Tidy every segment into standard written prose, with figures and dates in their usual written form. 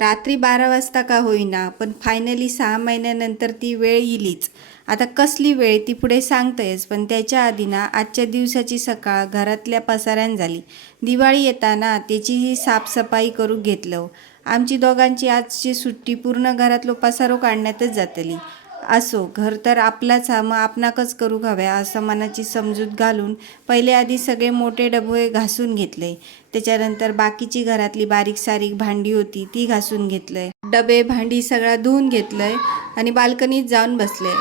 रात्री 12 वाजता का होईना, पण फायनली 6 महिन्यानंतर ती वेळ येईलीच. आता कसली वेळ ती पुढे सांगतंयच, पण त्याच्या आधी ना आजच्या दिवसाची सकाळ घरातल्या पसाऱ्यान झाली. दिवाळी येताना त्याचीही साफसफाई करून घेतलं. आमची दोघांची आजची सुट्टी पूर्ण घरातलो पसारो काढण्यातच जातली. असो, घर तर आपलाच हा, मग आपणाकच करू हव्या असं मनाची समजूत घालून पहिले आधी सगळे मोठे डबे घासून घेतले. त्याच्यानंतर बाकीची घरातली बारीक सारीक भांडी होती ती घासून घेतलंय. डबे भांडी सगळा धुवून घेतलंय आणि बाल्कनीत जाऊन बसले.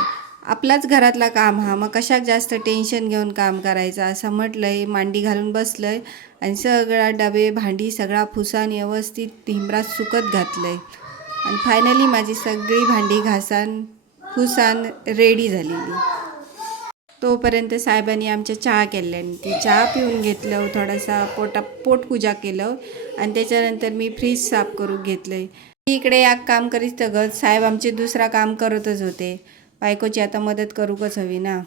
आपलाच घरातला काम हा, मग कशाक जास्त टेन्शन घेऊन काम करायचं असं म्हटलंय. मांडी घालून बसलंय आणि सगळा डबे भांडी सगळा फुसान व्यवस्थित धिंबरात सुकत घातलंय. आणि फायनली माझी सगळी भांडी घासान फुसान रेडी झालेली. तोपर्यंत साहेबांनी आमच्या चहा केल्याने ती चहा पिऊन घेतलं, थोडासा पोटपूजा केलं आणि त्याच्यानंतर मी फ्रीज साफ करून घेतलं. इकडे एक काम करीत गत साहेब आमचे दुसरा काम करतच होते. बायकोची आता मदत करूकच हवी ना.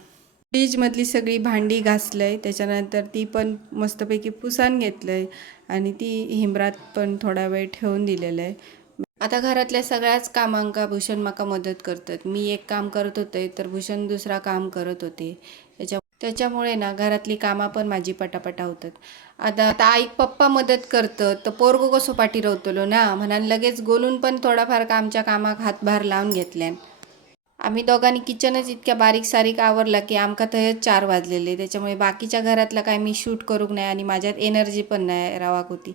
फ्रीजमधली सगळी भांडी घासलंय, त्याच्यानंतर ती पण मस्तपैकी पुसान घेतलंय आणि ती हिमरात पण थोडा वेळ ठेवून दिलेलं आहे. आता घरातल्या सगळ्याच कामांका भूषण माका मदत करतात. मी एक काम करत होते तर भूषण दुसरा काम करत होते. त्याच्यामुळे ना घरातली कामं पण माझी पटापटा होतात. आता आता आई पप्पा मदत करतं तर पोरगो कसो पाठी रवतलो ना, म्हणान लगेच गोलून पण थोडाफार आमच्या कामाक हातभार लावून घेतल्यान. आम्ही दोघांनी किचनच इतक्या बारीक सारीक आवरला की आमका थंयच 4 वाजलेले. त्याच्यामुळे बाकीच्या घरातलं काय मी शूट करूक नाही आणि माझ्यात एनर्जी पण नाही रावाक होती.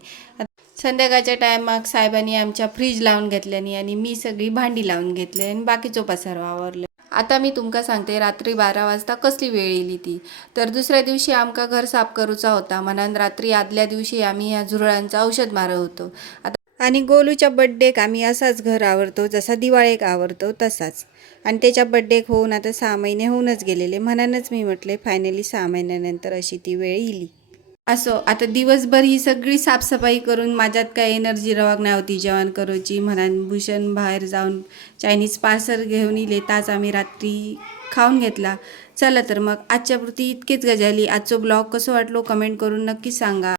संध्याकाळच्या टायमाक साहेबांनी आमच्या फ्रीज लावून घेतल्यानी आणि मी सगळी भांडी लावून घेतली आणि बाकीचो पसारो आवरले. आता मी तुमका सांगते रात्री 12 वाजता कसली वेळ येली ती. तर दुसऱ्या दिवशी आमका घर साफ करूचा होता म्हणान रात्री आदल्या दिवशी आम्ही या झुरळांचं औषध मारत होतो. आणि गोलूच्या बड्डेक आम्ही असाच घर आवरतो जसा दिवाळीक आवरतो तसाच. आणि त्याच्या बड्डेक होऊन आता 6 महिने होऊनच गेलेले. म्हणानच मी म्हटले फायनली 6 महिन्यानंतर अशी ती वेळ येईल. असो, आता दिवसभर ही सगळी साफसफाई करून माझ्यात काय एनर्जी रवाक नाही होती जेवण करूची. म्हणान भूषण बाहेर जाऊन चायनीज पार्सल घेऊन येले, ताच आम्ही रात्री खाऊन घेतला. चला तर मग आजच्यापुरती इतकेच गजाली. आजचो ब्लॉग कसं वाटलो कमेंट करून नक्की सांगा.